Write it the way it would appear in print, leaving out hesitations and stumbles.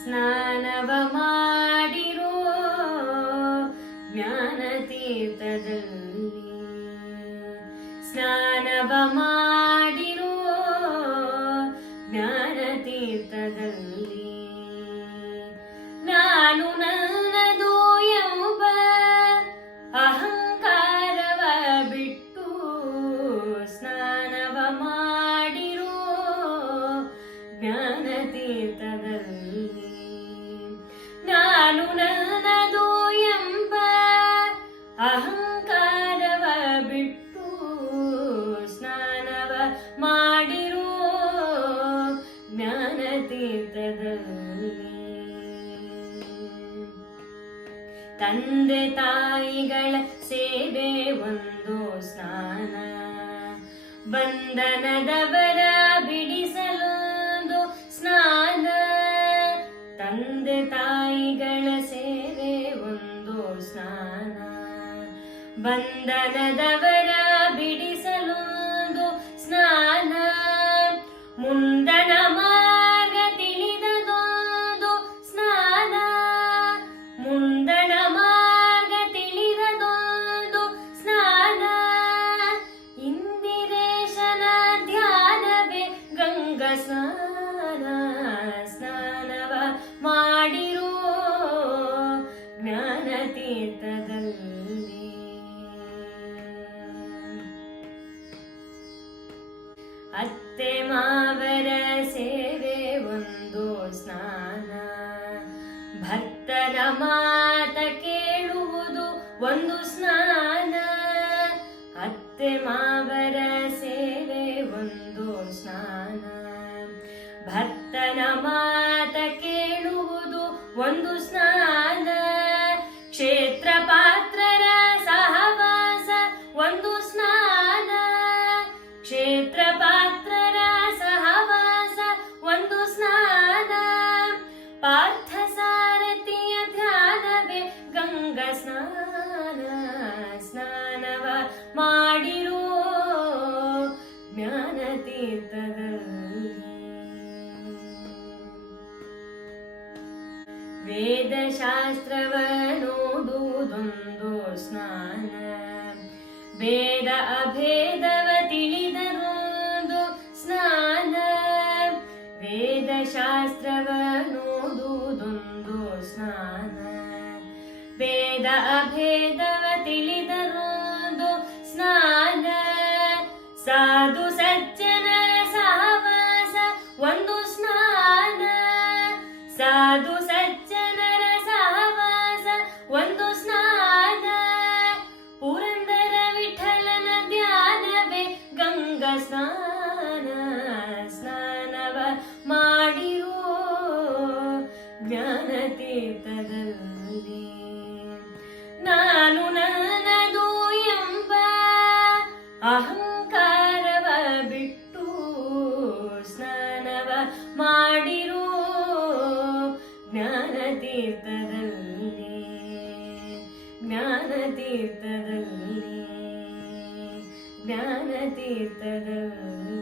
ಸ್ನಾನವ ಮಾಡಿರೋ ಜ್ಞಾನತೀರ್ಥದಲ್ಲಿ, ಸ್ನಾನವ ಮಾಡಿರೋ ಜ್ಞಾನತೀರ್ಥದಲ್ಲಿ. ನಾನು ನನ್ನದು ಎಂಬ ಅಹಂಕಾರವ ಬಿಟ್ಟು ಸ್ನಾನವ ಮಾಡಿರೋ ಜ್ಞಾನತೀರ್ಥದಲ್ಲಿ. ನಾನು ನನ್ನದು ಎಂಬ ಅಹಂಕಾರವ ಬಿಟ್ಟು ಸ್ನಾನವ ಮಾಡಿರೋ ಜ್ಞಾನತೀರ್ಥದಲ್ಲಿ. ತಂದೆ ತಾಯಿಗಳ ಸೇವೆ ಒಂದು ಸ್ನಾನ, ಬಂಧನದವರ ಬಿಡಿಸಲೊಂದು ಸ್ನಾನ. ತಂದೆ ತಾಯಿಗಳ ಸೇವೆ ಒಂದು ಸ್ನಾನ, ಬಂಧನದವರ ಬಿಡಿಸಲೊಂದು ಸ್ನಾನ. ಮುಂದಣ ಮಾರ್ಗ ತಿಳಿದದೊಂದು ಸ್ನಾನ, ಮುಂದಣ ಮಾರ್ಗ ತಿಳಿದದೊಂದು ಸ್ನಾನ. ಇಂದಿರೇಶನ ಧ್ಯಾನವೇ ಗಂಗಾ ಸ್ನಾನ, ಸ್ನಾನವ ಮಾಡಿರೋ ಜ್ಞಾನತೀರ್ಥದಲ್ಲಿ. ಅತ್ತೆ ಮಾವರ ಸೇವೆ ಒಂದು ಸ್ನಾನ, ಭಕ್ತರ ಮಾತ ಕೇಳುವುದು ಒಂದು ಸ್ನಾನ. ಅತ್ತೆ ಮಾವರ ಸೇವೆ ಒಂದು ಸ್ನಾನ, ಭಕ್ತರ ಮಾತ ಕೇಳುವುದು ಒಂದು ಸ್ನಾನ. ಕ್ಷೇತ್ರ ಪಾತ್ರರ ಸಹವಾಸ ಒಂದು ಸ್ನಾನ, ಕ್ಷೇತ್ರ ಪಾತ್ರರ ಸಹವಾಸ ಒಂದು ಸ್ನಾನ. ಪಾರ್ಥ ಸಾರಥಿಯ ಧ್ಯಾನವೇ ಗಂಗಾ ಸ್ನಾನ, ಸ್ನಾನವ ಮಾಡಿರೋ ಜ್ಞಾನತೀರ್ಥದಲ್ಲಿ. ವೇದಶಾಸ್ತ್ರವನ್ನೋದುದೊಂದು ಸ್ನಾನ, ವೇದ ಅಭೇದವ ತಿಳಿದರೊಂದು ಸ್ನಾನ. ವೇದಶಾಸ್ತ್ರವನ್ನೋದುದೊಂದು ಸ್ನಾನ, ವೇದ ಅಭೇದವ ತಿಳಿದರೊಂದು ಸ್ನಾನ. ಸಾಧು ಸಜ್ಜನರ ಸಹವಾಸ ಒಂದು ಸ್ನಾನ, ಸಾಧು ಸಜ್ಜನರ ಸಹವಾಸ ಒಂದು ಸ್ನಾನ. ಪುರಂದರ ವಿಠಲನ ಧ್ಯಾನವೇ ಗಂಗಾ ಸ್ನಾನ, ಸ್ನಾನವ ಮಾಡಿರೋ ಜ್ಞಾನತೀರ್ಥದಲ್ಲಿ. ನಾನು ನನ್ನದು ಎಂಬ ಅಹಂಕಾರವ ಬಿಟ್ಟು ಸ್ನಾನವ ಮಾಡಿರೋ ಜ್ಞಾನತೀರ್ಥದಲ್ಲಿ, ಜ್ಞಾನತೀರ್ಥದಲ್ಲಿ, ಜ್ಞಾನತೀರ್ಥದಲ್ಲಿ.